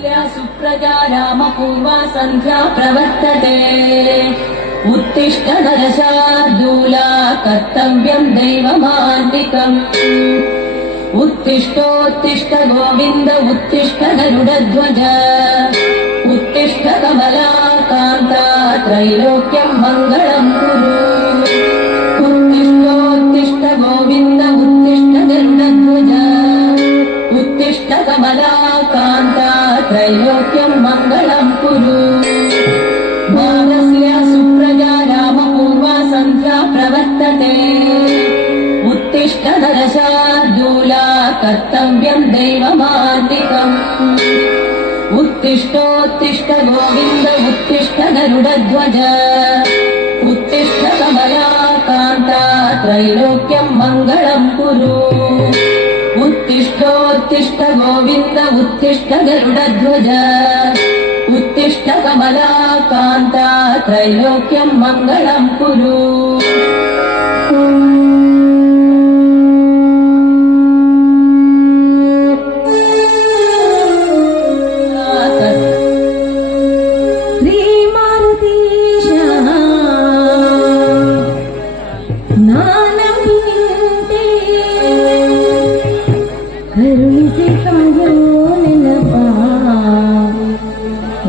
सुप्रजा रामपूर्वा सन्ध्या प्रवर्तते उत्तिष्ठ नरशार्दूला कर्तव्यम् दैवमान्तिकम् उत्तिष्ठोत्तिष्ठ गोविन्द उत्तिष्ठ गरुडध्वज उत्तिष्ठ कमलाकान्ता त्रैलोक्यम् मङ्गलम् कुरु उत्तिष्ठोत्तिष्ठ गोविन्द उत्तिष्ठ गरुडध्वज उत्तिष्ठ कमलाकान्ता त्रैलोक्यम् मङ्गलम् कुरु भावस्य सुप्रजा रामपूर्वा सन्ध्या प्रवर्तते उत्तिष्ठ नरशार्दूला कर्तव्यम् दैवमान्तिकम् उत्तिष्ठोत्तिष्ठ गोविन्द उत्तिष्ठ गरुडध्वज उत्तिष्ठ कमलाकान्ता त्रैलोक्यम् मङ्गलम् कुरु उत्तिष्ठोत्तिष्ठ गोविन्द उत्तिष्ठ गरुडध्वज उत्तिष्ठ कमलाकान्ता त्रैलोक्यम् मङ्गलम् कुरु ಕರುಣಿಸಿ ಕಾಯೋ ನೆನಪ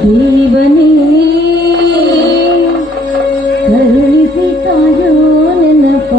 ದೇವನೇ ಕರುಣಿಸಿ ಕಾಯೋ ನೆನಪ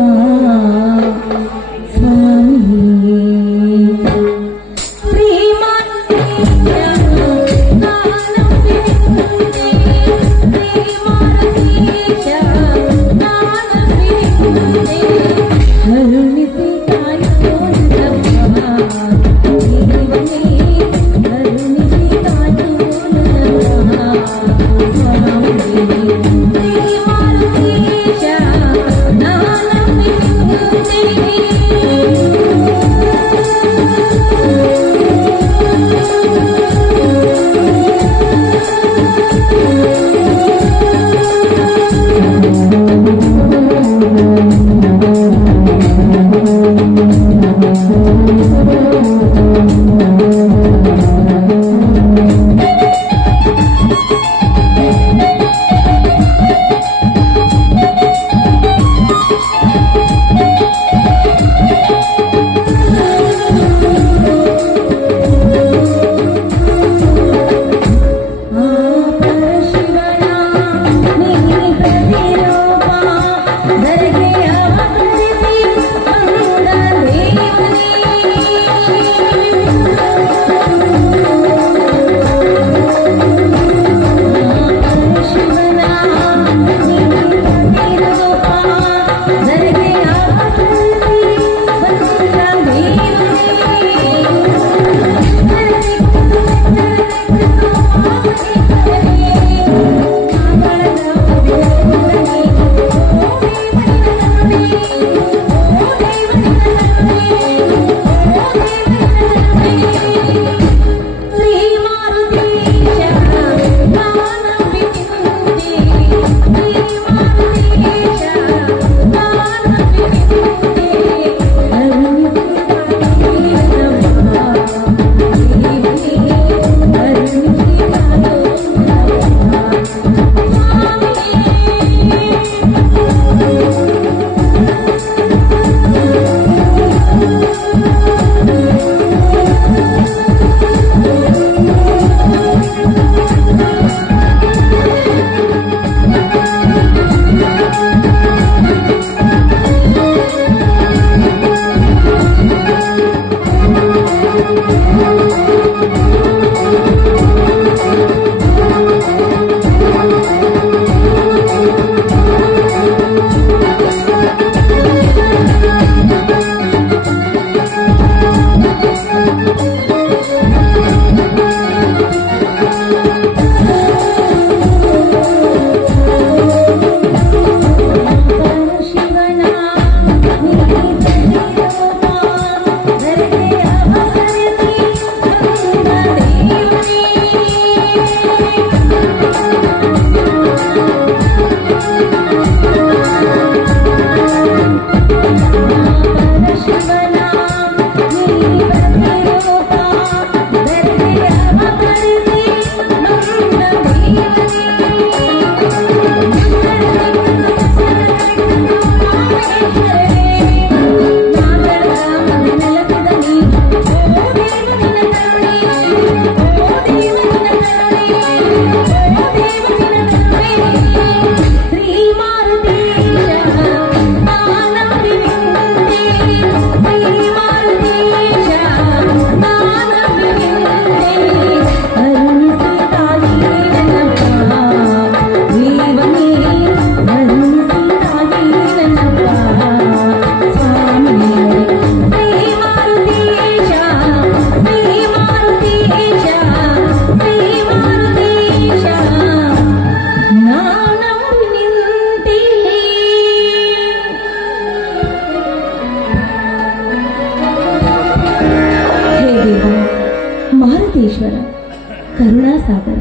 ಕರುಣಾಸಾಗರ,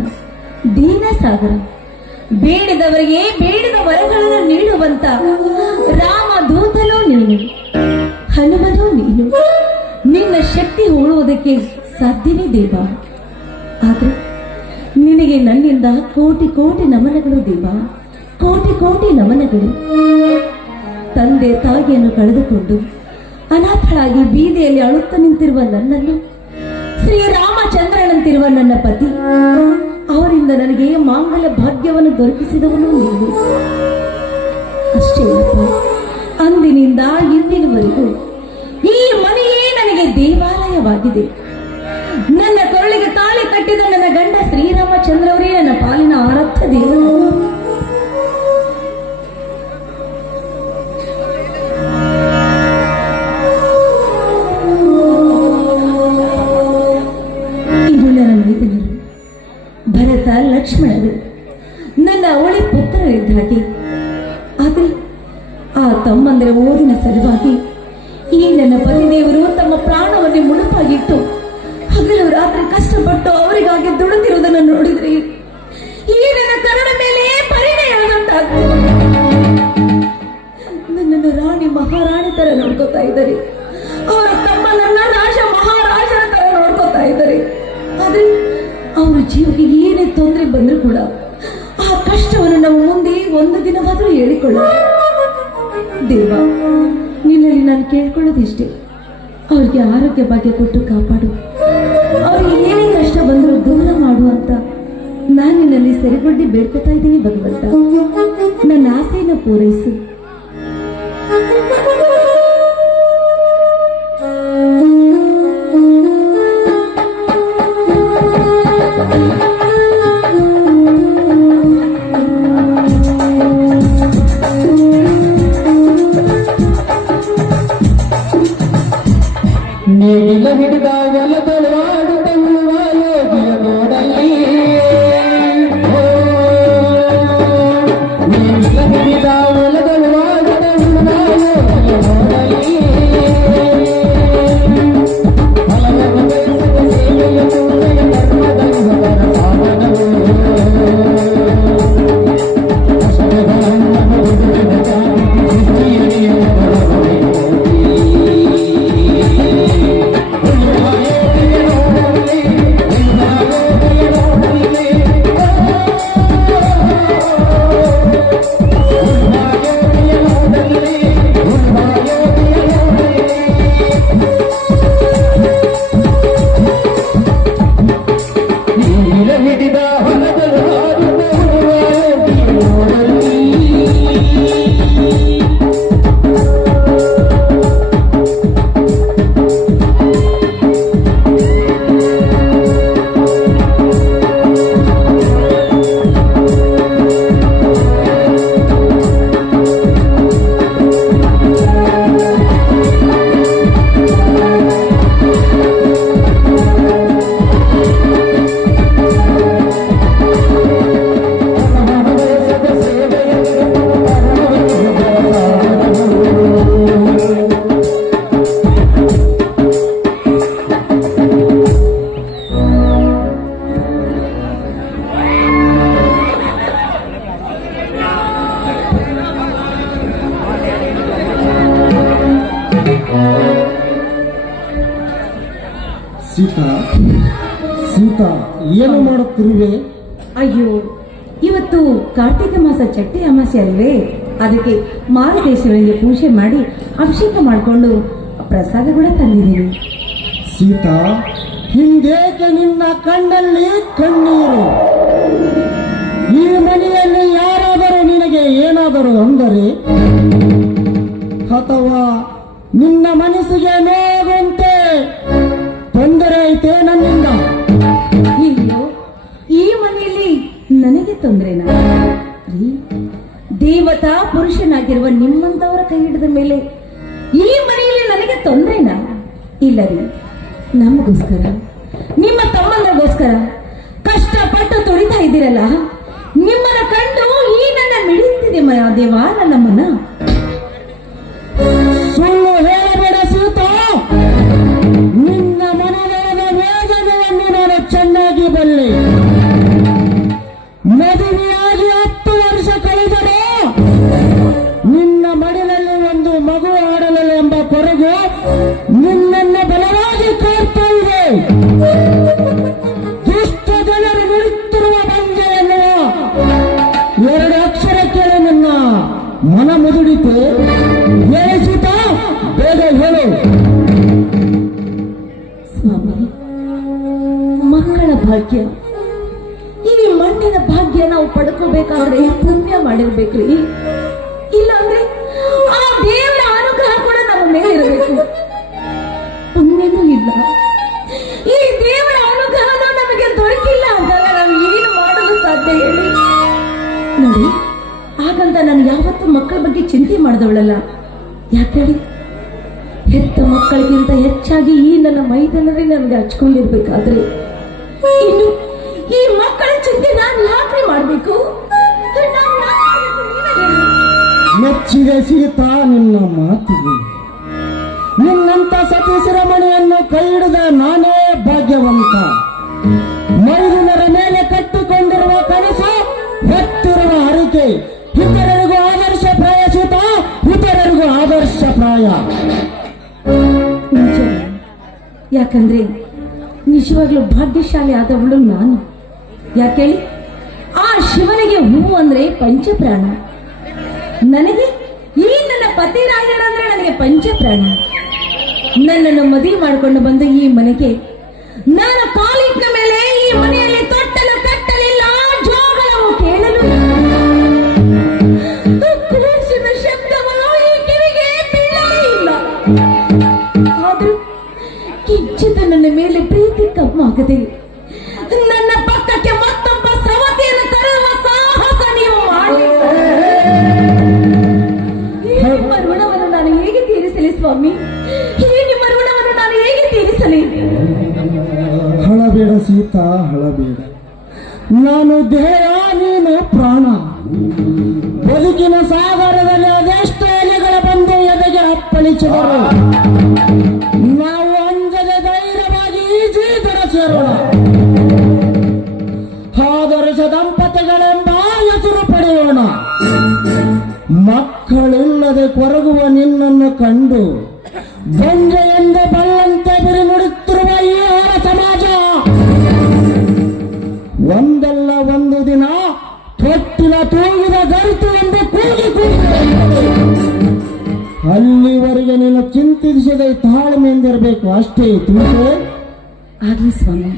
ದೀನಸಾಗರ, ಬೇಡಿದವರಿಗೆ ಬೇಡಿದ ವರಗಳನ್ನು ನೀಡುವಂತ ರಾಮದೂತನೂ ನೀನು, ಹನುಮನೂ ನೀನು. ನಿನ್ನ ಶಕ್ತಿ ಹೋಳುವುದಕ್ಕೆ ಸಾಧ್ಯವೇ ದೇವ. ಆದ್ರೆ ನಿನಗೆ ನನ್ನಿಂದ ಕೋಟಿ ಕೋಟಿ ನಮನಗಳು ದೇವ, ಕೋಟಿ ಕೋಟಿ ನಮನಗಳು. ತಂದೆ ತಾಯಿಯನ್ನು ಕಳೆದುಕೊಂಡು ಅನಾಥಳಾಗಿ ಬೀದಿಯಲ್ಲಿ ಅಳುತ್ತ ನಿಂತಿರುವ ನನ್ನನ್ನು, ಶ್ರೀರಾಮಚಂದ್ರನಂತಿರುವ ನನ್ನ ಪತಿ, ಅವರಿಂದ ನನಗೆ ಮಾಂಗಲ್ಯ ಭಾಗ್ಯವನ್ನು ದೊರಕಿಸಿದವನು ನೀನು. ಅಷ್ಟೇ ಅಪ್ಪ, ಅಂದಿನಿಂದ ಇಂದಿನವರೆಗೂ ಈ ಮನೆಯೇ ನನಗೆ ದೇವಾಲಯವಾಗಿದೆ. ನನ್ನ ಕೊರಳಿಗೆ ತಾಳಿ ಕಟ್ಟಿದ ನನ್ನ ಗಂಡ ಶ್ರೀರಾಮಚಂದ್ರವರೇ ನನ್ನ ಪಾಲಿನ ಆರಾಧ್ಯ ದೇವರು. ಇದು ನನ್ನ ಮೈದನರು, ಭರತ, ಲಕ್ಷ್ಮಣರು, ನನ್ನ ಅವಳಿ ಪುತ್ರರಿದ್ದ ಹಾಗೆ. ಆದರೆ ಆ ತಮ್ಮಂದರ ಓದಿನ ಸಲುವಾಗಿ ಈ ನನ್ನ ಪತಿದೇವರು ತಮ್ಮ ಪ್ರಾಣವನ್ನೇ ಮುಡುಪಾಗಿಟ್ಟು ಹಗಲು ರಾತ್ರಿ ಕಷ್ಟಪಟ್ಟು ಅವರಿಗಾಗಿ ದುಡುತ್ತಿರುವುದನ್ನು ನೋಡಿದ್ರೆ ಈ ನನ್ನ ಕರುಣ ಮೇಲೆ ಪರಿಣೆಯಾದಂತಾಗ್ತದೆ. ನನ್ನನ್ನು ರಾಣಿ ಮಹಾರಾಣಿ ತರ ನೋಡ್ಕೋತಾ ಇದ್ದಾರೆ, ಅವರ ತಮ್ಮನನ್ನ ರಾಜ ಮಹಾರಾಜರ ತರ ನೋಡ್ಕೋತಾ ಇದ್ದಾರೆ. ಆದ್ರೆ ಅವ್ರ ಜೀವಕ್ಕೆ ಏನೇ ತೊಂದರೆ ಬಂದ್ರು ಕೂಡ ಆ ಕಷ್ಟವನ್ನು ನಾವು ಮುಂದೆ ಒಂದು ದಿನವಾದ್ರೂ ಹೇಳಿಕೊಳ್ಳ. ದೇವ, ನಿನ್ನಲ್ಲಿ ನಾನು ಕೇಳ್ಕೊಳ್ಳೋದಿಷ್ಟೇ, ಅವ್ರಿಗೆ ಆರೋಗ್ಯ ಭಾಗ್ಯ ಕೊಟ್ಟು ಕಾಪಾಡು, ಅವ್ರಿಗೆ ಏನೇ ಕಷ್ಟ ಬಂದರೂ ದೂರ ಮಾಡು ಅಂತ ನಾನು ನಿನ್ನಲ್ಲಿ ಸರಿಗೊಂಡು ಬೇಡ್ಕೊತಾ ಇದ್ದೀನಿ ಭಗವಂತ. ನನ್ನ ಆಸೆಯನ್ನು ಪೂರೈಸು. ನೇಗಿಲ ಹಿಡಿದ ಹೊಲದೊಳಗಾಡು ತಳ್ಳುವ ಯೋಗಿಯ ನೋಡಲಿ, ನೇಗಿಲ ಹಿಡಿದ ಹೊಲದೊಳಗಾಡು ತಳ್ಳುವ ಯೋಗಿಯ ನೋಡಲಿ, ಫಲವನ್ನು ಬಯಸಿದ ಸೇವೆಯ ಪೂರ್ಣೆಯ ಧರ್ಮದಲ್ಲಿ ಹೊರ ಸಾಧನವು, ಕಷ್ಟಗಳನ್ನು ಬಿಡುಗಡೆ ಜಾತಿ ಸೃಷ್ಟಿಯಲ್ಲಿ ಹಿಡಿದ ಹೊಲದಲ್ಲಿ ಸೀತಾ, ಸೀತಾ, ಏನು ಮಾಡುತ್ತಿರುವೆ? ಅಯ್ಯೋ, ಇವತ್ತು ಕಾರ್ತಿಕ ಮಾಸ ಚಟ್ಟಿ ಅಮಾಸೆ ಅಲ್ವೇ, ಅದಕ್ಕೆ ಮಾರುತೇಶ್ವರನಿಗೆ ಪೂಜೆ ಮಾಡಿ ಅಭಿಷೇಕ ಮಾಡಿಕೊಂಡು ಪ್ರಸಾದ ಕೂಡ ತಂದಿದ್ದೀನಿ. ಸೀತಾ, ಹಿಂದೇಕೆ ನಿನ್ನ ಕಣ್ಣಲ್ಲಿ ಕಣ್ಣೀರು? ಈ ಮನೆಯಲ್ಲಿ ಯಾರಾದರೂ ನಿನಗೆ ಏನಾದರೂ ಅಂದರೆ, ಅಥವಾ ನಿನ್ನ ಮನಸ್ಸಿಗೆ ನೋವಂತೆ ತೊಂದರೆ ಐತೆ ನನ್ನಿಂದ? ಅಯ್ಯೋ, ಈ ಮನೆಯಲ್ಲಿ ನನಗೆ ತೊಂದರೆನಾ ರೀ? ದೇವತಾ ಪುರುಷನಾಗಿರುವ ನಿಮ್ಮಂತವರ ಕೈ ಹಿಡಿದ ಮೇಲೆ ಈ ಮನೆಯಲ್ಲಿ ನನಗೆ ತೊಂದರೆನಾ? ಇಲ್ಲ ರೀ, ನಮಗೋಸ್ಕರ, ನಿಮ್ಮ ತಮ್ಮಂದರಿಗೋಸ್ಕರ ಕಷ್ಟಪಟ್ಟು ತುಳಿತಾ ಇದ್ದೀರಲ್ಲ, ನಿಮ್ಮನ್ನ ಕಂಡು ಈ ನನ್ನ ಮಿಡಿಯುತ್ತಿದೆ ದೇವ ನನ್ನ ಮನ. ಸುಳ್ಳು ಹೇಳಬೇಡ ಸೀತಾ, ನಿನ್ನ ಮನದ ವೇದನೆಯನ್ನು ನಾನು ಚೆನ್ನಾಗಿ ಬಲ್ಲೆ. ಮುಂದಿನ ಭಾಗ್ಯ ನಾವು ಪಡ್ಕೋಬೇಕಾದ್ರೆ ಪುಣ್ಯ ಮಾಡಿರ್ಬೇಕ್ರಿ. ಇಲ್ಲಾಂದ್ರೆ ಆ ದೇವರ ಅನುಗ್ರಹ ಕೂಡ ನಮ್ಮ ಮೇಲೆ ಇರಬೇಕು. ಪುಣ್ಯನೂ ಇಲ್ಲ, ಈ ದೇವರ ಅನುಗ್ರಹನೂ ನಮಗೆ ದೊರಕಿಲ್ಲ ಅಂದಾಗ ನಾವು ಏನು ಮಾಡಲು ಸಾಧ್ಯ ಹೇಳಿ? ನೋಡಿ, ಹಾಗಂತ ನಾನು ಯಾವತ್ತೂ ಮಕ್ಕಳ ಬಗ್ಗೆ ಚಿಂತೆ ಮಾಡಿದವಳಲ್ಲ. ಯಾಕೆ ಹೇಳಿ? ಹೆತ್ತ ಮಕ್ಕಳಿಗಿಂತ ಹೆಚ್ಚಾಗಿ ಈ ನನ್ನ ಮೈದನರೇ ನನಗೆ ಹಚ್ಕೊಂಡಿರ್ಬೇಕಾದ್ರೆ ಇನ್ನು ಈ ಮಕ್ಕಳ ಚಿಂತೆ ನಾನು ಯಾಕೆ ಮಾಡಬೇಕು? ಮೆಚ್ಚಿದೆ ಸೀತಾ ನಿನ್ನ ಮಾತಿಗೆ. ನಿನ್ನಂತ ಸತಿ ಶಿರಮಣಿಯನ್ನು ಕೈ ಹಿಡಿದ ನಾನೇ ಭಾಗ್ಯವಂತ. ಮೈದುನರ ಮೇಲೆ ಕಟ್ಟಿಕೊಂಡಿರುವ ಕನಸು, ಹೊತ್ತಿರುವ ಹರಿಕೆ, ಇತರರಿಗೂ ಆದರ್ಶಪ್ರಾಯ ಸೀತಾ, ಇತರರಿಗೂ ಆದರ್ಶಪ್ರಾಯ. ನಿಜ. ಯಾಕಂದ್ರೆ ನಿಜವಾಗ್ಲೂ ಭಾಗ್ಯಶಾಲಿ ಆದವಳು ನಾನು. ಯಾಕೇಳಿ? ಆ ಶಿವನಿಗೆ ಹೂ ಅಂದ್ರೆ ಪಂಚಪ್ರಾಣ, ನನಗೆ ಈ ನನ್ನ ಪತಿರಾಜರಂದ್ರೆ ನನಗೆ ಪಂಚಪ್ರಾಣ. ನನ್ನನ್ನು ಮದುವೆ ಮಾಡಿಕೊಂಡು ಬಂದು ಈ ಮನೆಗೆ ನಾನು ಕಾಲಿಟ್ಟ ಮೇಲೆ ಈ ಮನೆಯಲ್ಲಿ ತೊಟ್ಟಲು ಕಟ್ಟಲಿಲ್ಲ, ಜೋಗಳವು ಕೇಳಲು ಕುಲಸಿದ ಶಬ್ದಗಳು ಈ ಕಿವಿಗೆ ಬೀಳಲೇ ಇಲ್ಲ. ಆದ್ರೂ ಕಿಚ್ಚಿದ ನನ್ನ ಮೇಲೆ ಪ್ರೀತಿ ಕಮ್ಮಾಗದೆ ನನ್ನ ಪಕ್ಕಕ್ಕೆ ಮತ್ತೊಬ್ಬ ಸವತಿಯನ್ನು ತರುವ ಸಾಹಸ ನೀವು ಮಾಡಿ ನಿಮ್ಮ ಋಣವನ್ನು ನಾನು ಹೇಗೆ ತೀರಿಸಲಿ ಸ್ವಾಮಿ? ನಿಮ್ಮ ಋಣವನ್ನು ನಾನು ಹೇಗೆ ತೀರಿಸಲಿ? ಹಳಬೇಡ ಸೀತಾ, ಹಳಬೇಡ. ನಾನು ದೇಹ, ನೀನು ಪ್ರಾಣ. ಬದುಕಿನ ಸಾಗರದಲ್ಲಿ ಅದೆಷ್ಟು ಎಲೆಗಳ ಬಂದು ಎದೆಗೆ ಅಪ್ಪಳಿಸಿದರು. ನಾವು ಅಂಜದೆ ಧೈರ್ಯವಾಗಿ ಈಜೀದರ ಸೇರೋಣ. ಆದರ್ಶ ದಂಪತಿಗಳೆಂಬ ಹೆಸರು ಪಡೆಯೋಣ. ಮಕ್ಕಳಿಲ್ಲದೆ ಕೊರಗುವ ನಿನ್ನನ್ನು ಕಂಡು ಬಂಜೆ ಎಂದು ಬಲ್ಲಂತೆ ಬಿರಿ ನುಡುತ್ತಿರುವ ಈ ಹೊರ ಸಮಾಜ ಒಂದಲ್ಲ ಒಂದು ದಿನ ತೊಟ್ಟಿಲ ತೂಗಿದ ಗರಿತು ಎಂದು ಕೂಗಿ ಅಲ್ಲಿವರೆಗೆ ನೀನು ಚಿಂತಿಸದೆ ತಾಳ್ಮೆಯಿಂದಿರಬೇಕು ಅಷ್ಟೇ. ತಿಳಿಸೇ? ಆಗ್ಲಿ ಸ್ವಾಮಿ,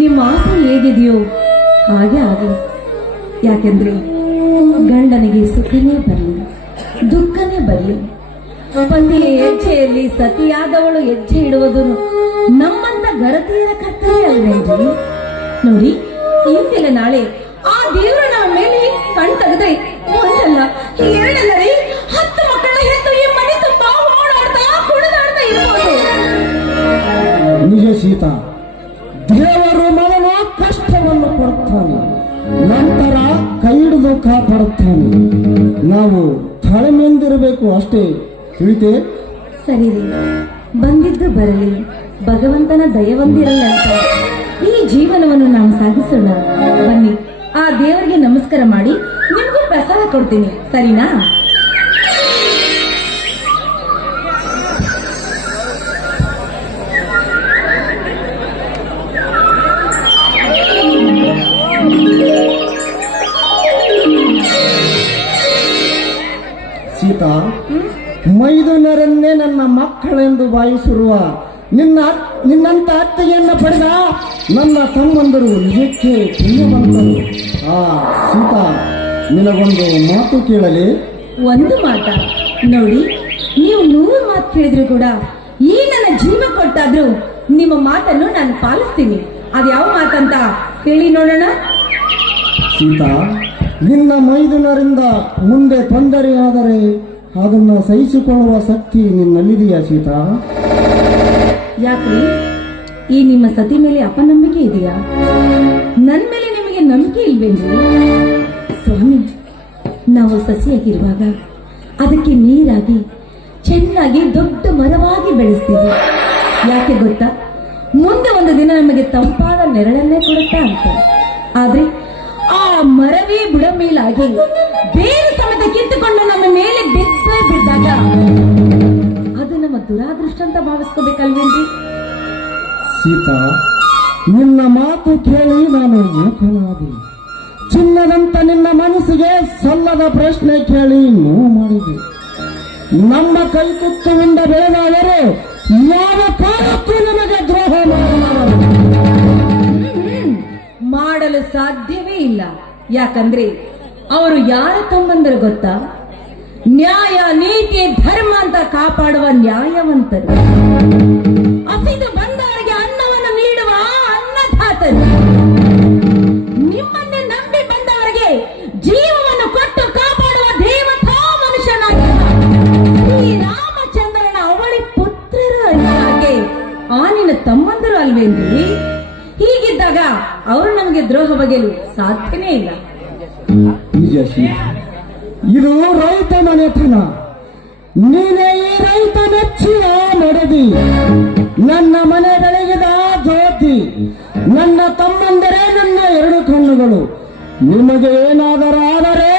ನಿಮ್ಮ ಆಸೆ ಹೇಗಿದೆಯೋ ಹಾಗೆ ಆಗಲಿ. ಯಾಕೆಂದ್ರೆ ಗಂಡನಿಗೆ ಸುಖನೇ ಬರಲಿ, ದುಃಖನೇ ಬರಲಿ, ಪತಿಯ ಹೆಜ್ಜೆಯಲ್ಲಿ ಸತಿಯಾದವಳು ಹೆಜ್ಜೆ ಇಡುವುದು ನಮ್ಮಂತ ಗರತಿಯರ ಕರ್ತವ್ಯ ಅಲ್ವೇನ್ರಿ? ನೋಡಿ, ಇಂದಿನ ನಾಳೆ ಆ ದೇವರು ನಮ್ಮ ಮೇಲೆ ಕಣ್ ತೆಗೆದ್ರೆ ಒಂದಲ್ಲ ಎರಡಲ್ಲ ರೀ 10 ಮಕ್ಕಳ ಹೆತ್ತು ಈ ಮನೆ ತುಂಬಾ ಓಡಾಡ್ತಾ ಕುಣಿದಾಡ್ತಾ ಇರ್ಬೋದು. ನಿಜ ಸೀತಾ, ದೇವರು ಮಗನ ಕಷ್ಟವನ್ನು ಕೊಡುತ್ತಾನೆ, ನಂತರ ಕೈ ಹಿಡಿದು ಕಾಪಾಡುತ್ತಾನೆ. ನಾವು ತಾಳ್ಮೆಯಿಂದಿರಬೇಕು ಅಷ್ಟೇ. ತಿಳಿತೆ? ಸರಿ ರೀ, ಬಂದಿದ್ದು ಬರಲಿ, ಭಗವಂತನ ದಯವೊಂದಿರಲ್ಲ ಅಂತ ಈ ಜೀವನವನ್ನು ನಾವು ಸಾಗಿಸೋಣ. ಬನ್ನಿ, ಆ ದೇವರಿಗೆ ನಮಸ್ಕಾರ ಮಾಡಿ ನಿಮಗೂ ಪ್ರಸಾದ ಕೊಡ್ತೀನಿ, ಸರಿನಾ? ಸೀತಾ, ಮೈದುನರನ್ನೇ ನನ್ನ ಮಕ್ಕಳೆಂದು ಭಾವಿಸಿರುವ ನಿನ್ನಂತ ಅತ್ತೆಯನ್ನು ಪಡೆದ ನನ್ನ ತಮ್ಮಂದರು ನಿಜಕ್ಕೆ ಪುಣ್ಯವಂತರು. ಆ ಸೀತಾ, ನಿನಗೊಂದು ಮಾತು ಕೇಳಲಿ? ಒಂದು ಮಾತ ನೋಡಿ, ನೀವು 100 ಮಾತು ಕೇಳಿದ್ರು ಕೂಡ ಈ ನನ್ನ ಜೀವ ಕೊಟ್ಟಾದ್ರೂ ನಿಮ್ಮ ಮಾತನ್ನು ನಾನು ಪಾಲಿಸ್ತೀನಿ. ಅದ್ಯಾವ ಮಾತಂತ ಹೇಳಿ ನೋಡೋಣ. ಸೀತಾ, ನಿನ್ನ ಮೈದುನರಿಂದ ಮುಂದೆ ತೊಂದರೆಯಾದರೆ ಅದನ್ನು ಸಹಿಸಿಕೊಳ್ಳುವ ಶಕ್ತಿ ನಿನ್ನಲ್ಲಿದೆಯಾ ಸೀತಾ? ಯಾಕ್ರಿ, ಈ ನಿಮ್ಮ ಸತಿ ಮೇಲೆ ಅಪನಂಬಿಕೆ ಇದೆಯಾ? ನನ್ನ ಮೇಲೆ ನಿಮಗೆ ನಂಬಿಕೆ ಇಲ್ವೇನ್ರಿ? ಸ್ವಾಮಿ, ನಾವು ಸಸಿಯಾಗಿರುವಾಗ ಅದಕ್ಕೆ ನೀರಾಗಿ ಚೆನ್ನಾಗಿ ದೊಡ್ಡ ಮರವಾಗಿ ಬೆಳೆಸ್ತೀವಿ. ಯಾಕೆ ಗೊತ್ತಾ? ಮುಂದೆ ಒಂದು ದಿನ ನಮಗೆ ತಂಪಾದ ನೆರಳನ್ನೇ ಕೊಡುತ್ತಾ ಅಂತ. ಆದ್ರೆ ಆ ಮರವೇ ಬುಡ ಮೇಲಾಗಿ ಬೇರೆ ಸಮೇತ ಕಿತ್ತುಕೊಂಡು ನಮ್ಮ ಮೇಲೆ ಬಿದ್ದಾಗ ಅದು ನಮ್ಮ ದುರಾದೃಷ್ಟ ಅಂತ ಭಾವಿಸ್ಕೋಬೇಕಲ್ವೇನ್ರಿ? ಸೀತಾ, ನಿನ್ನ ಮಾತು ಕೇಳಿ ನಾನು ಮೂಕನಾದೆ. ಚಿನ್ನದಂತ ನಿನ್ನ ಮನಸ್ಸಿಗೆ ಸಲ್ಲದ ಪ್ರಶ್ನೆ ಕೇಳಿ ನೋವು ಮಾಡಿದೆ. ನಮ್ಮ ಕೈ ತುತ್ತುವಿಂದ ಬೆಳೆದವರು ಯಾವ ಕಾಲಕ್ಕೂ ನಮಗೆ ದ್ರೋಹ ಮಾಡಲಾರರು. ಮಾಡಲು ಆಗಲು ಸಾಧ್ಯವೇ ಇಲ್ಲ. ಯಾಕಂದ್ರೆ ಅವರು ಯಾರ ತಮ್ಮಂದರು ಗೊತ್ತಾ? ನ್ಯಾಯ, ನೀತಿ, ಧರ್ಮ ಅಂತ ಕಾಪಾಡುವ ನ್ಯಾಯವಂತರು, ಹಸಿದು ಬಂದವರಿಗೆ ಅನ್ನವನ್ನು ನೀಡುವ ಅನ್ನದಾತರು, ನಿಮ್ಮನ್ನೇ ನಂಬಿ ಬಂದವರಿಗೆ ಜೀವವನ್ನು ಕೊಟ್ಟು ಕಾಪಾಡುವ ದೇವತಾ ಮನುಷ್ಯನಾಗಿರುವ ಶ್ರೀ ರಾಮಚಂದ್ರನ ಅವಳಿ ಪುತ್ರರು ಹಾಗೆ ಆನಿನ ತಮ್ಮಂದರು ಅಲ್ವೇನ್ರಿ? ಹೀಗಿದ್ದಾಗ ಅವರು ನಮಗೆ ದ್ರೋಹ ಬಗೆಯಲು ಸಾಧ್ಯನೇ ಇಲ್ಲ. ವಿಜಯಶ್ರೀ, ಇದು ರೈತ ಮನೆತನ. ನೀನೇ ಈ ರೈತ ಮೆಚ್ಚಿದ ಮಡದಿ, ನನ್ನ ಮನೆ ಬೆಳಗಿದ ಜ್ಯೋತಿ, ನನ್ನ ತಮ್ಮಂದರೇ ನನ್ನ ಎರಡು ಕಣ್ಣುಗಳು. ನಿಮಗೆ ಏನಾದರೂ ಆದರೆ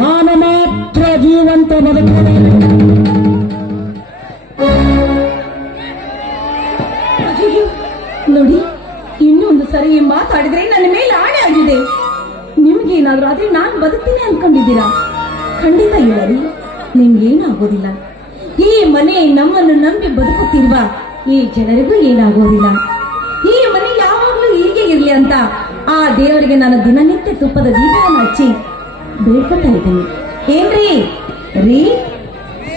ನಾನು ಮಾತ್ರ ಜೀವಂತ ಬದುಕುತ್ತೇನೆ. ಅಯ್ಯೋ, ನೋಡಿ, ಇನ್ನೊಂದು ಸರಿ ಮಾತಾಡಿದ್ರೆ ನನ್ನ ಮೇಲೆ ಆಣೆ ಆಗಿದೆ. ನಿಮ್ಗೇನಾದ್ರೂ ಆದ್ರೆ ನಾನು ಬದುಕ್ತೀನಿ ಅನ್ಕೊಂಡಿದ್ದೀರಾ? ಖಂಡಿತ ಇಲ್ಲ ರೀ, ನಿಮ್ಗೇನು ಆಗೋದಿಲ್ಲ. ಈ ಮನೆ ನಮ್ಮನ್ನು ನಂಬಿ ಬದುಕುತ್ತಿರುವ ಈ ಜನರಿಗೂ ಏನಾಗೋದಿಲ್ಲ. ಈ ಮನೆ ಯಾವಾಗ್ಲೂ ಹೀಗೆ ಇರ್ಲಿ ಅಂತ ಆ ದೇವರಿಗೆ ನಾನು ದಿನನಿತ್ಯ ತುಪ್ಪದ ದೀಪವನ್ನು ಹಚ್ಚಿ ಬೇಡ್ಕೊತಾ ಇದ್ದೀನಿ. ಏನ್ರಿ ರೀ,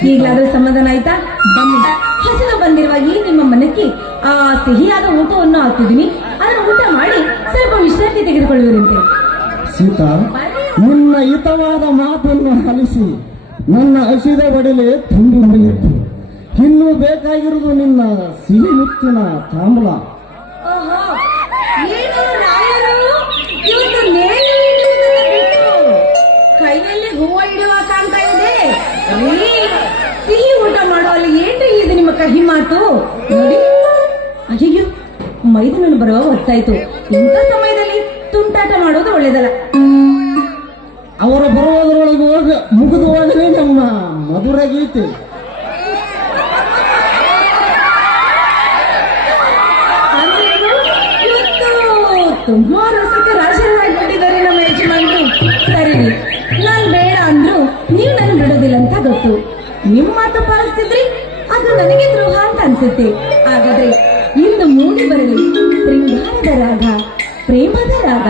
ಈಗಲಾದ್ರೂ ಸಮಾಧಾನ ಆಯ್ತಾ? ಬನ್ನಿ, ಹಸಿದು ಬಂದಿರುವ ಈ ನಿಮ್ಮ ಮನಕ್ಕೆ ಆ ಸಿಹಿಯಾದ ಊಟವನ್ನು ಹಾಕಿದ್ದೀನಿ. ಅದನ್ನು ಊಟ ಮಾಡಿ ಸ್ವಲ್ಪ ವಿಶ್ರಾಂತಿ ತೆಗೆದುಕೊಳ್ಳುವಿರಂತೆ. ಸೀತಾ, ನಿನ್ನ ಹಿತವಾದ ಮಾತನ್ನು ಆಲಿಸಿ ನನ್ನ ಹಸಿದ ಬಡಲೆ ತುಂಬಿ ಮುಗಿಯಿತು. ಇನ್ನೂ ಬೇಕಾಗಿರುವುದು ನಿನ್ನ ಸಿಹಿ ಮುತ್ತಿನ ತಾಂಬೂಲ. ಓಹೋ, ಏನು ರಾಯರು, ಇವತ್ತು ನೇಣು ಹಿಡಿಯುವುದನ್ನು ಬಿಟ್ಟು ಕೈಯಲ್ಲಿ ಹೂವು ಹಿಡಿಯುವ ಕಾಣ್ತಾ ಇದೆ. ರೀ, ಸಿಹಿ ಊಟ ಮಾಡುವಲ್ಲಿ ಏನ್ರಿ ಇದು ನಿಮ್ಮ ಕಹಿ ಮಾತು? ನೋಡಿ, ಅಯ್ಯೋ, ಮೈದುನನ್ನು ಬರುವ ಹೊತ್ತಾಯ್ತು. ಇಂಥ ಸಮಯದಲ್ಲಿ ತುಂಟಾಟ ಮಾಡೋದು ಒಳ್ಳೇದಲ್ಲ. ಅವರು ಬರುವುದರೊಳಗೆ ಮುಗಿದು ಹೋಗಲೇ ನಮ್ಮ ಮಧುರ ಗೀತೆ. ತುಂಬಾ ರಸಕ್ಕೆ ರಾಶಿಯಾಗಿಬಿಟ್ಟಿದ್ದಾರೆ ನಮ್ಮ ಯಜಮಾನ್ರು. ಸರಿ, ನಾನ್ ಬೇಡ ಅಂದ್ರು ನೀವು ನನ್ನ ಬಿಡೋದಿಲ್ಲ ಅಂತ ಗೊತ್ತು. ನಿಮ್ ಮಾತು ಪಾಲಿಸ್ತಿದ್ರಿ, ಅದು ನನಗೆ ದ್ರೋಹ ಅಂತ ಅನ್ಸುತ್ತೆ. ಹಾಗಾದ್ರೆ ಇಂದು ಮೂಡಿ ಬರಲಿ ಶೃಂಗಾರದ ರಾಗ, ಪ್ರೇಮದ ರಾಗ.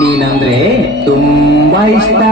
ನೀನಂದ್ರೆ ತುಂಬಾ ಇಷ್ಟ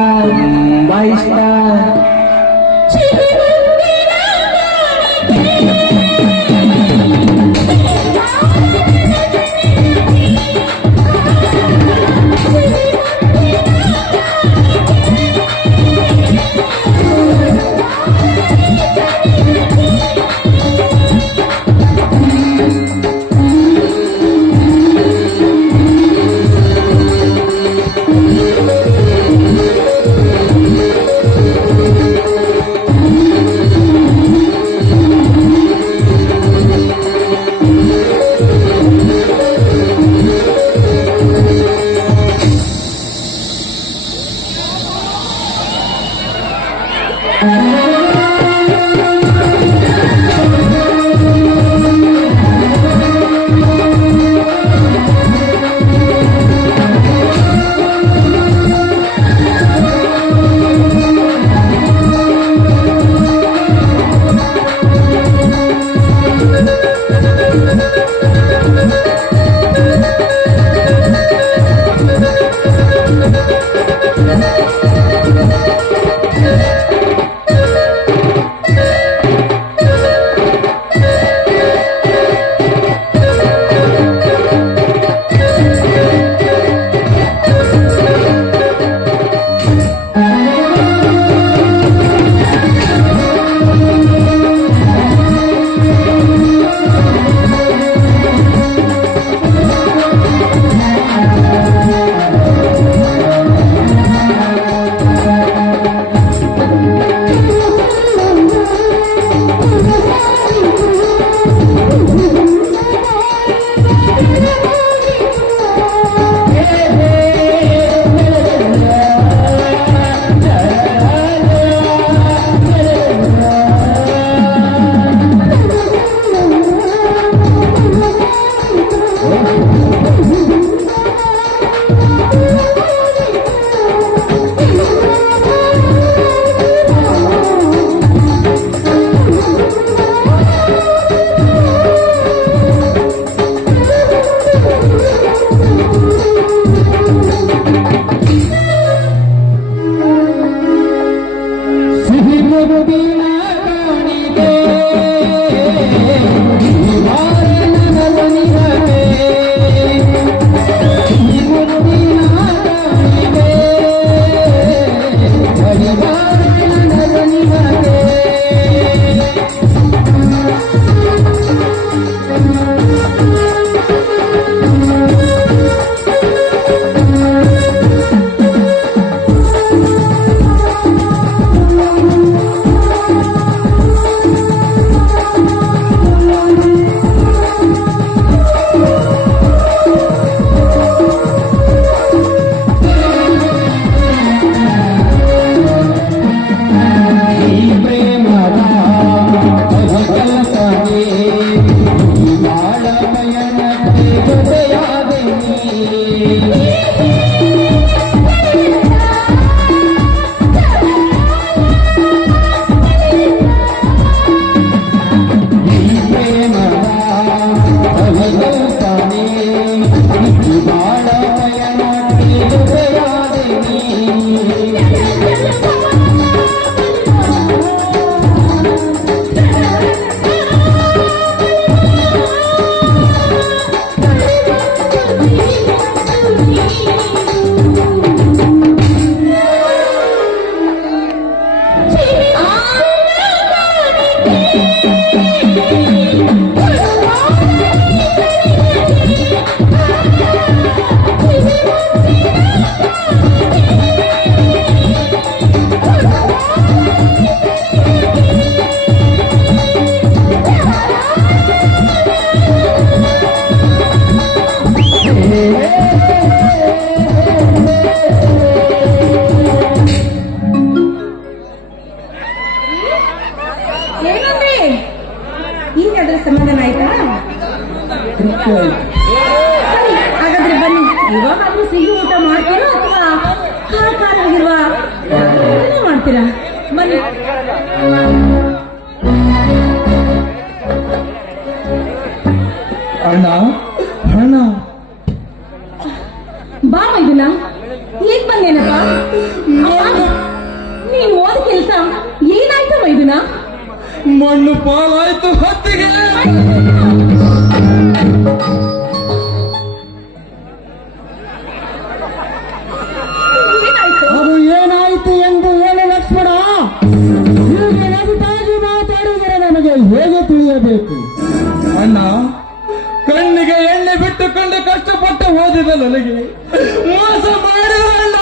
ಸಮಾಧಾನ ಆಯ್ತಾ? ಸರಿ, ಹಾಗಾದ್ರೆ ಬನ್ನಿ. ಇವಾಗಾದ್ರೂ ಸಿಹಿ ಊಟ ಮಾಡ್ತೀರಾ ಅಥವಾ ಖಾರ ಖಾರ ಆಗಿರುವ ಮಾಡ್ತೀರಾ? ಬನ್ನಿ. ಅಣ್ಣ ಅಣ್ಣ ಬಾ ಮೈದುನ, ಈಗ ಬಂದೇನಪ್ಪ? ನೀನ್ ಓದ ಕೆಲ್ಸ ಏನಾಯ್ತು ಮೈದುನ? ಮಣ್ಣು ಪಾಲಾಯ್ತು ಹತ್ತಿಗೆ. ಏನಾಯ್ತು? ಅದು ಏನಾಯ್ತು ಎಂದು ಹೇಳಿ ಲಕ್ಷ್ಮಣ, ಹೀಗೆ ನಗುತ್ತಾಗಿ ಮಾತಾಡಿದರೆ ನನಗೆ ಹೇಗೆ ತಿಳಿಯಬೇಕು? ಅಣ್ಣ, ಕಣ್ಣಿಗೆ ಎಣ್ಣೆ ಬಿಟ್ಟುಕೊಂಡು ಕಷ್ಟಪಟ್ಟು ಓದಿದ ನನಗೆ ಮೋಸ ಮಾಡಿದರಲ್ಲ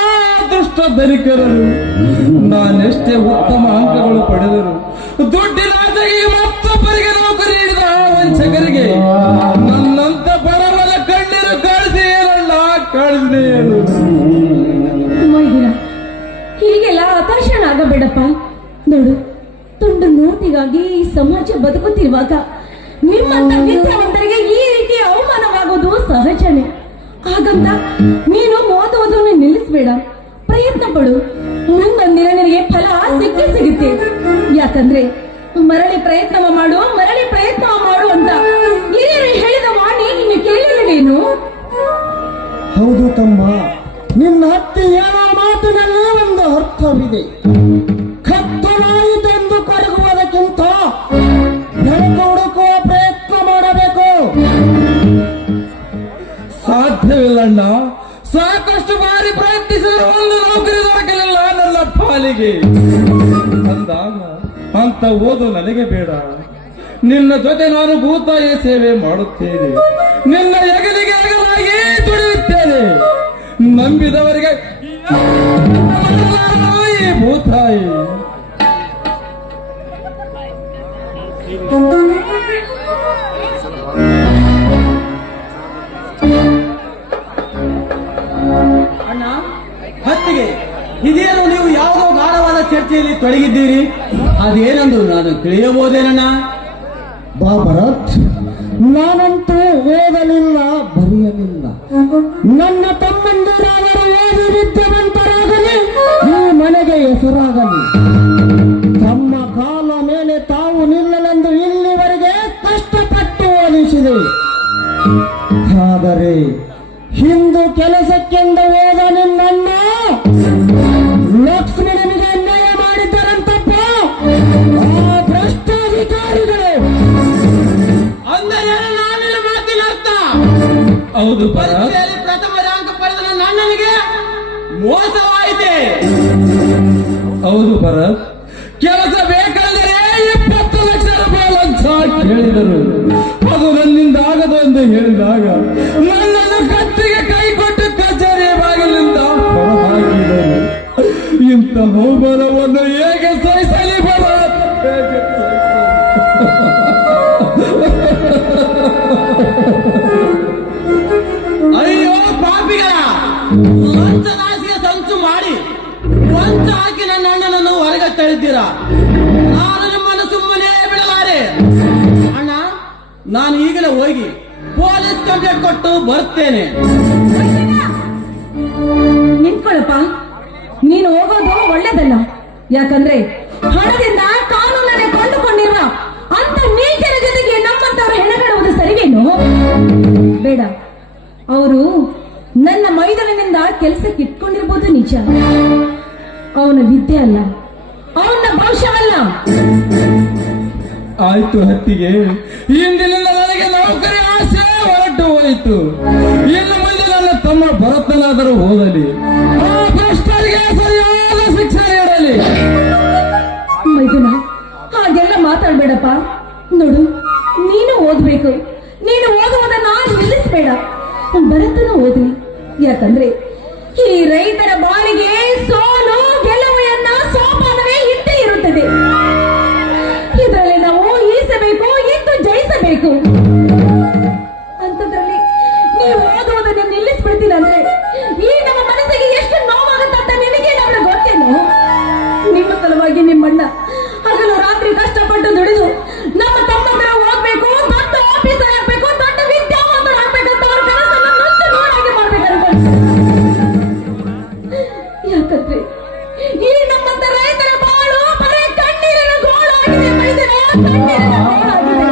ದುಷ್ಟ ಧನಿಕರರು. ನಾನೆಷ್ಟೇ ಉತ್ತಮ ಅಂಕಗಳು ಪಡೆದರು, ದುಡ್ಡಿನ ಆಸೆಗೆ ಮತ್ತೊಬ್ಬರಿಗೆ ನೌಕರಿ ನೀಡಿದ ಆ ವಂಚಕರಿಗೆ ನನ್ನಂತ ಬಡವರ ಕಣ್ಣೀರು ಕಾಣಿಸಿ ಏನಲ್ಲ ಕಾಣಿಸಿದೆ ಏನು? ಮೈದುನ, ಹೀಗೆಲ್ಲ ಹತಾಶನಾಗಬೇಡಪ್ಪ. ನೋಡು, ತುಂಡು ನೋಟಿಗಾಗಿ ಈ ಸಮಾಜ ಬದುಕುತ್ತಿರುವಾಗ ನಿಮ್ಮಂತ ವಿದ್ಯಾವಂತರಿಗೆ ಈ ರೀತಿ ಅವಮಾನವಾಗುವುದು ಸಹಜನೇ. ಹಾಗಂತ ನೀನು ಓದುವುದನ್ನು ನಿಲ್ಲಿಸಬೇಡ, ಪ್ರಯತ್ನ ಪಡು. ಮುಂದೊಂದಿನ ನಿನಗೆ ಫಲ ಸಿಕ್ಕೇ ಸಿಗುತ್ತೆ. ಯಾಕಂದ್ರೆ ಮರಳಿ ಪ್ರಯತ್ನವ ಮಾಡು, ಮರಳಿ ಪ್ರಯತ್ನವ ಮಾಡು ಅಂತ ಹಿರಿಯರು ಹೇಳಿದ ವಾಣಿ ನಿನ್ನ ಕೇಳಿರಲೇನು? ಹೌದು ತಮ್ಮ, ನಿನ್ನ ಹತ್ತಿ ಏನೋ ಮಾತಿನಲ್ಲಿ ಒಂದು ಅರ್ಥವಿದೆ. ಕತ್ತಲಾಯಿತೆಂದು ಕೊರಗುವುದಕ್ಕಿಂತ ಬೆಳಕು ಹುಡುಕುವ ಪ್ರಯತ್ನ ಮಾಡಬೇಕು. ಸಾಧ್ಯವಿಲ್ಲಣ್ಣ, ಸಾಕಷ್ಟು ಬಾರಿ ಪ್ರಯತ್ನಿಸಿದ ಒಂದು ನೌಕರಿ ದೊರಕಲಿಲ್ಲ ನನ್ನ ಪಾಲಿಗೆ. ಅಂದಾಗ ಅಂತ ಓದು ನನಗೆ ಬೇಡ. ನಿನ್ನ ಜೊತೆ ನಾನು ಭೂತಾಯಿ ಸೇವೆ ಮಾಡುತ್ತೇನೆ, ನಿನ್ನ ಹೆಗಲಿಗೆ ಹೆಗಲಾಗಿ ದುಡಿಯುತ್ತೇನೆ. ನಂಬಿದವರಿಗೆ ಈ ಭೂತಾಯಿ. ಅಣ್ಣ, ಹತ್ತಿಗೆ ಇದೇನು ನೀವು ಯಾವುದೋ ಗಾಢವಾದ ಚರ್ಚೆಯಲ್ಲಿ ತೊಡಗಿದ್ದೀರಿ? ಅದೇನೆಂದು ನಾನು ತಿಳಿಯಬಹುದೇನಣ್ಣ? ಬಾ ಭರತ್, ನಾನಂತೂ ಓದಲಿಲ್ಲ, ಬರೆಯಲಿಲ್ಲ. ನನ್ನ ತಮ್ಮಂದಿರಾದರೂ ಓದಿ ವಿದ್ಯಾವಂತರಾಗಲಿ, ಈ ಮನೆಗೆ ಹೆಸರಾಗಲಿ. ತಮ್ಮ ಕಾಲ ಮೇಲೆ ತಾವು ನಿಲ್ಲಲೆಂದು ಇಲ್ಲಿವರೆಗೆ ಕಷ್ಟಪಟ್ಟು ಓದಿಸಿದೆ. ಆದರೆ ಹಿಂದು ಕೆಲಸಕ್ಕೆಂದು ಹೋದ ನಿನ್ನಣ್ಣ ಲಕ್ಷ್ಮಣನಿಗೆ ಅನ್ಯಾಯ ಮಾಡಿದ್ದರಂತಪ್ಪ ಆ ಭ್ರಷ್ಟಾಧಿಕಾರಿಗಳು. ಅಂದರೆ ನಾನಿನ ಮಾತಿನ ಅರ್ಥ, ಹೌದು ಪರೀಕ್ಷೆಯಲ್ಲಿ ಪ್ರಥಮ ರ್ಯಾಂಕ್ ಪಡೆದ ನನ್ನನಿಗೆ ಮೋಸವಾಯಿತೆ. ಹೌದು ಭರತ್, ಕೆಲಸ ಬೇಕೆಂದರೆ 20 ಲಕ್ಷ ರೂಪಾಯಿ ಲಂಚ ಕೇಳಿದರು. ಅದು ನನ್ನಿಂದ ಆಗದು ಎಂದು ಹೇಳಿದಾಗ ನನ್ನನ್ನು ಕತ್ತಿಗೆ ಕೈ ಕೊಟ್ಟು ಕಚೇರಿ ಬಾಗಿಲಿಂದ ಹೊರಹಾಕಿದರು. ಇಂಥ ಅವಮಾನವನ್ನು ಹೇಗೆ ಸಹಿಸಲಿ ಭರತ್, ಹೇಗೆ ಅಯ್ಯೋ ಪಾಪಿಗಳ, ಲಂಚದಾಸಿಗೆ ಸಂಚು ಮಾಡಿ ವಂಚ ಹಾಕಿ ನನ್ನ ಅಣ್ಣನನ್ನು ಹೊರಗೆ ತಳ್ಳಿದ್ದೀರಾ. ನಾನು ನಿಮ್ಮನ್ನು ಸುಮ್ಮನೆ ಬಿಡಲಾರೆ. ಅಣ್ಣ, ನಾನು ಈಗಲೇ ಹೋಗಿ ಪೊಲೀಸ್ ಕಂಪ್ಲೇಂಟ್ ಕೊಟ್ಟು ಬರ್ತೇನೆ. ನಿಂತ್ಕೊಳ್ಳಪ್ಪ, ನೀನು ಹೋಗೋದು ಒಳ್ಳೇದಲ್ಲ. ಯಾಕಂದ್ರೆ ಹಣದಿಂದ ಕಾನೂನನ್ನೇ ಕೊಂಡುಕೊಂಡಿರುವ ಅಂತ ನೀಚರ ಜೊತೆಗೆ ನಮ್ಮಂತವ್ರ ಹೆಣಗಾಡುವುದು ಸರಿವೇನು? ಬೇಡ. ಅವರು ನನ್ನ ಮೈದಾನಿನಿಂದ ಕೆಲಸಕ್ಕೆ ಇಟ್ಕೊಂಡಿರ್ಬೋದು ನಿಜ. ಅವನ ವಿದ್ಯೆ ಅಲ್ಲ, ಅವನ ಭವಿಷ್ಯವಲ್ಲ. ಆಯ್ತು ಹತ್ತಿಗೆ, ಇಂದಿನಿಂದ ನನಗೆ ನೌಕರಿ ಆಸೆ ಹೊರಟು ಹೋಯಿತು. ಇನ್ನು ಮುಂದೆ ನನ್ನ ತಮ್ಮ ಭರತನಾದರೂ ಓದಲಿ, ಆ ಭ್ರಷ್ಟರಿಗೆ ಸರಿಯಾದ ಶಿಕ್ಷೆ ನೀಡಲಿ. ಮೈದುನ, ಹಾಗೆಲ್ಲ ಮಾತಾಡ್ಬೇಡಪ್ಪ. ನೋಡು, ನೀನು ಓದ್ಬೇಕು. ನೀನು ಓದುವುದನ್ನ ನಿಲ್ಲಿಸ್ಬೇಡ. ಭರತನು ಓದ್ಲಿ. ಯಾಕಂದ್ರೆ ಈ ರೈತರ ಬಾಳಿಗೆ ಸೋಲು ಗೆಲುವು ಎನ್ನ ಸೋಪಾನವೇ ಇದ್ದೇ ಇರುತ್ತದೆ. ಇದರಲ್ಲಿ ನಾವು ಈಸಬೇಕು, ಇದ್ದು ಜಯಿಸಬೇಕು. ಅಂತದ್ರಲ್ಲಿ ನೀವು ಓದುವುದನ್ನು ನಿಲ್ಲಿಸ್ಬಿಡ್ತೀರ ಅಂದ್ರೆ ಈ ನಮ್ಮ ಮನಸ್ಸಿಗೆ ಎಷ್ಟು ನೋವಾಗುತ್ತಂತ ನಿನಗೆ ನಮ್ಗೆ ಗೊತ್ತೇನು? ನಿಮ್ಮ ಸಲುವಾಗಿ ನಿಮ್ಮಣ್ಣ ಹಗಲು ರಾತ್ರಿ ಕಷ್ಟಪಟ್ಟು ದುಡಿದು ನಮ್ಮ ತಮ್ಮಂದಿರ ಓದ್ಬೇಕು, ದೊಡ್ಡ ಆಫೀಸರ್ ಆಗ್ಬೇಕು, ದೊಡ್ಡ ವಿದ್ಯಾವಂತರು ಆಗ್ಬೇಕಂತ ಅವ್ರ ಕನಸನ್ನು ನುಚ್ಚು ನೂರಾಗಿ ಮಾಡ್ಬೇಕು. ಯಾಕಂದ್ರೆ ಈ ನಮ್ಮಂತ ರೈತರ ಬಾಳು ಬರೀ ಕಣ್ಣೀರಿನ ಗೋಳಾಗಿದೆ. ಮೈದಾನ ಕಣ್ಣೀರಿನ ಗೋಳಾಗಿದೆ.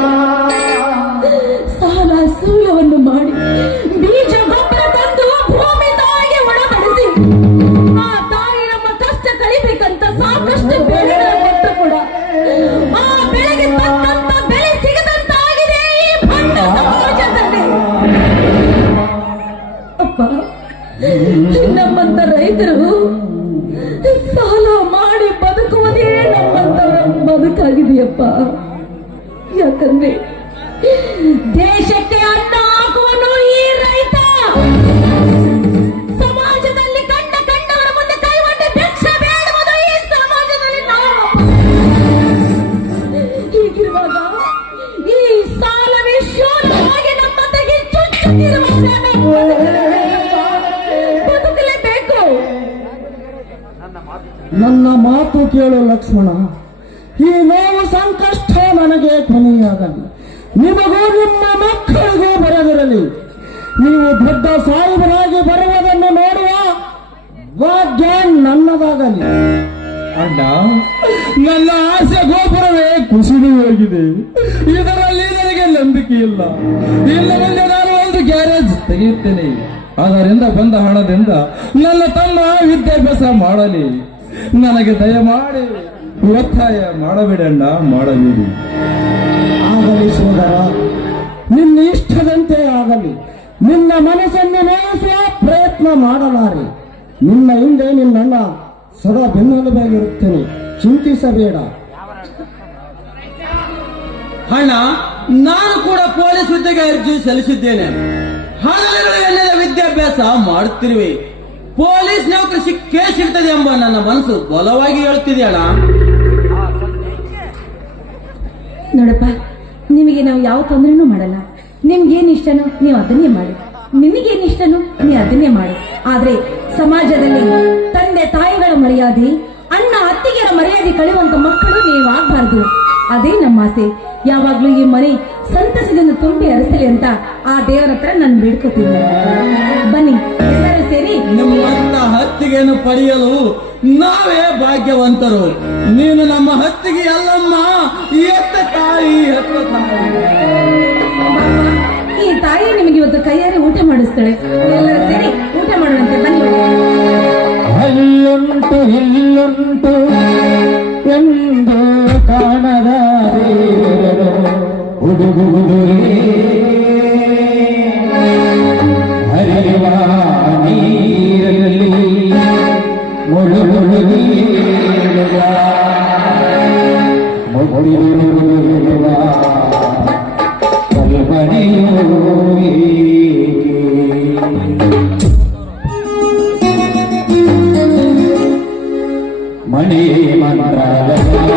ನಮ್ಮಂತ ರೈತರು ಸಾಲ ಮಾಡಿ ಬದುಕುವುದೇ ನಮ್ಮಂತವರ ಬದುಕಾಗಿದೆಯಪ್ಪ. ಯಾಕಂದ್ರೆ ದೇಶಕ್ಕೆ ಅನ್ನ ಹಾಕುವನು ಈ ರೈತ. ಸಮಾಜದಲ್ಲಿ ಕಂಡವರ ಮುಂದೆ ಕೈ ಒಡ್ಡಿ ಭಿಕ್ಷೆ ಬೇಡುವುದು ಈ ಸಮಾಜದಲ್ಲಿ ನಾವು. ಹೀಗಿರುವಾಗ ಈ ಸಾಲವೇ ಶೂನ್ಯವಾಗಿ ನಮ್ಮ ತೆಗೆ ಚುಚ್ಚುತ್ತಿರುವಾಗ ಬದುಕಲೇಬೇಕು. ನನ್ನ ಮಾತು ಕೇಳು ಲಕ್ಷ್ಮಣ, ಈ ನೋವು ಸಂಕಷ್ಟ ನನಗೆ ಕೊನೆಯಾಗಲಿ, ನಿಮಗೂ ನಿಮ್ಮ ಮಕ್ಕಳಿಗೂ ಬರದಿರಲಿ. ನೀವು ದೊಡ್ಡ ಸಾಹಿಬರಾಗಿ ಬರುವುದನ್ನು ನೋಡುವ ಭಾಗ್ಯ ನನ್ನದಾಗಲಿ. ಅಣ್ಣ, ನನ್ನ ಆಸೆ ಗೋಪುರವೇ ಕುಸಿದು ಹೋಗಿದೆ. ಇದರಲ್ಲಿ ನನಗೆ ನಂಬಿಕೆ ಇಲ್ಲ. ಇನ್ನು ಮುಂದೆ ನಾನು ಒಂದು ಗ್ಯಾರೇಜ್ ತೆಗೆಯುತ್ತೇನೆ. ಅದರಿಂದ ಬಂದ ಹಣದಿಂದ ನನ್ನ ತಮ್ಮ ವಿದ್ಯಾಭ್ಯಾಸ ಮಾಡಲಿ. ನನಗೆ ದಯಮಾಡಿ ಒತ್ತಾಯ ಮಾಡಬೇಡಣ್ಣ, ಮಾಡಬೇಡಿ. ಆಗಲಿ ಸೋದರ, ನಿನ್ನ ಇಷ್ಟದಂತೆ ಆಗಲಿ. ನಿನ್ನ ಮನಸ್ಸನ್ನು ನೋಯಿಸುವ ಪ್ರಯತ್ನ ಮಾಡಲಾರೆ. ನಿನ್ನ ಹಿಂದೆ ನಿನ್ನಣ್ಣ ಸದಾ ಬೆನ್ನೆಲುಬಾಗಿರುತ್ತೇನೆ, ಚಿಂತಿಸಬೇಡ. ಅಣ್ಣ, ನಾನು ಕೂಡ ಪೊಲೀಸ್ ಹುದ್ದೆಗೆ ಅರ್ಜಿ ಸಲ್ಲಿಸಿದ್ದೇನೆ. ಹಣದ ವಿದ್ಯಾಭ್ಯಾಸ ಮಾಡುತ್ತಿರುವೆ. ಪೊಲೀಸ್ ನೌಕರಿ ಸಿಕ್ಕೇ ಸಿಗ್ತದೆ ಎಂಬ ನನ್ನ ಮನಸ್ಸು ಬಲವಾಗಿ ಹೇಳುತ್ತಿದೆ ಅಣ್ಣ. ನೋಡಪ್ಪ, ನಿಮಗೆ ನಾವು ಯಾವ ತೊಂದರೆನೂ ಮಾಡಲ್ಲ. ನಿಮ್ಗೇನ್ ಇಷ್ಟನೋ ನೀವು ಅದನ್ನೇ ಮಾಡಿ, ನಿಮಗೇನ್ ಇಷ್ಟನೋ ನೀವು ಅದನ್ನೇ ಮಾಡಿ. ಆದ್ರೆ ಸಮಾಜದಲ್ಲಿ ತಂದೆ ತಾಯಿಗಳ ಮರ್ಯಾದೆ, ಅಣ್ಣ ಅತ್ತಿಗೆಯರ ಮರ್ಯಾದೆ ಕಳೆಯುವಂತ ಮಕ್ಕಳು ನೀವು ಆಗ್ಬಾರ್ದು. ಅದೇ ನಮ್ಮ ಆಸೆ. ಯಾವಾಗ್ಲೂ ಈ ಮನೆ ಸಂತಸದಿಂದ ತುಂಬಿ ಹರಿಸಲಿ ಅಂತ ಆ ದೇವರ ಹತ್ರ ನಾನು ಬೇಡ್ಕೋತೀನಿ. ಬನ್ನಿ ಎಲ್ಲರೂ ಸೇರಿ ನಿಮ್ಮಂತ ಹತ್ತಿಗೆಯನ್ನು ಪಡೆಯಲು ನಾವೇ ಭಾಗ್ಯವಂತರು. ನೀನು ನಮ್ಮ ಹತ್ತಿಗೆ ಅಲ್ಲಮ್ಮ, ಎತ್ತ ತಾಯಿ, ಎತ್ತ ತಾಯಿ. ಈ ತಾಯಿ ನಿಮಗೆ ಇವತ್ತು ಕೈಯಾರೆ ಊಟ ಮಾಡಿಸ್ತಾಳೆ. ಎಲ್ಲರೂ ಸೇರಿ ಊಟ ಮಾಡೋಣಂತೆ, ಬನ್ನಿ. ಅಲ್ಲುಂಟು ಇಲ್ಲುಂಟು ಎಂದು ಕಾಣದ ಹುಡುಗುಡುರೆ ಹರಿಯುವ ನೀರಲ್ಲಿ ಮುಳುಗುಳುವ ಮುಗುಳಿರುವ ಕಲ್ಪನೆಯೂ ಮಣಿ ಮಂತ್ರಾಲಯ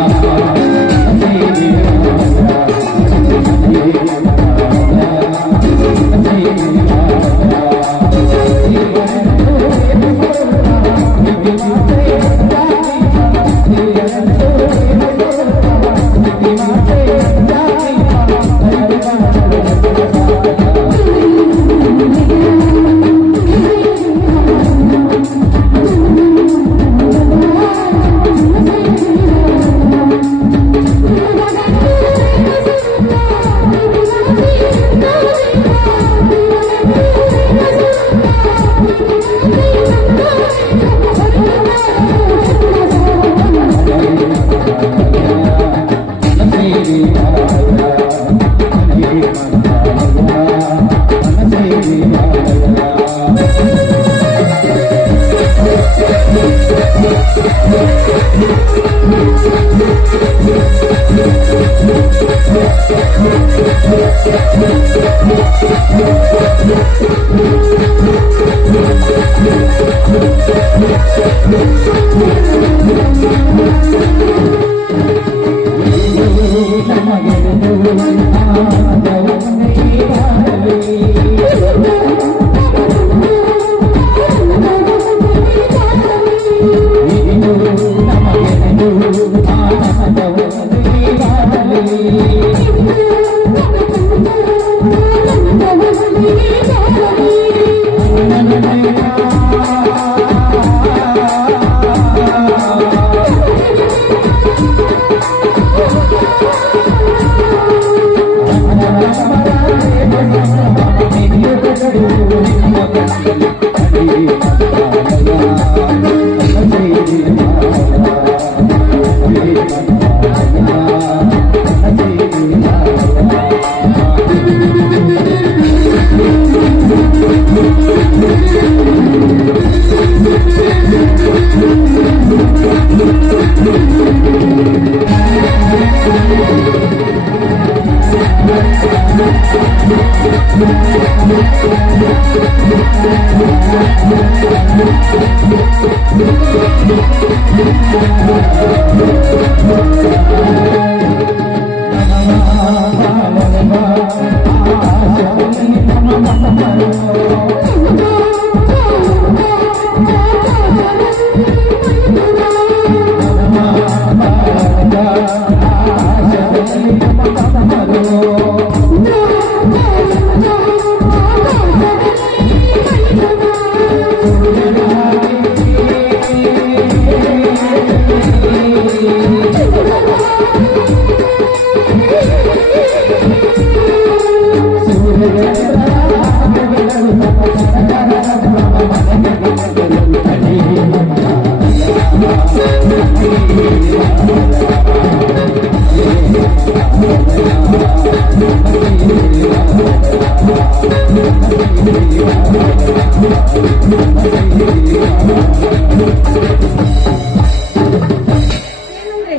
ಏನಂದ್ರೆ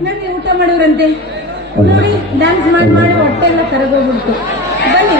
ನೋಡಿ ಊಟ ಮಾಡಿವ್ರಂತೆ ನೋಡಿ ಡ್ಯಾನ್ಸ್ ಮಾಡಿ ಮಾಡಿ ಹೊಟ್ಟೆ ಎಲ್ಲ ಕರಗೋಗ್ಬಿಡ್ತು ಬನ್ನಿ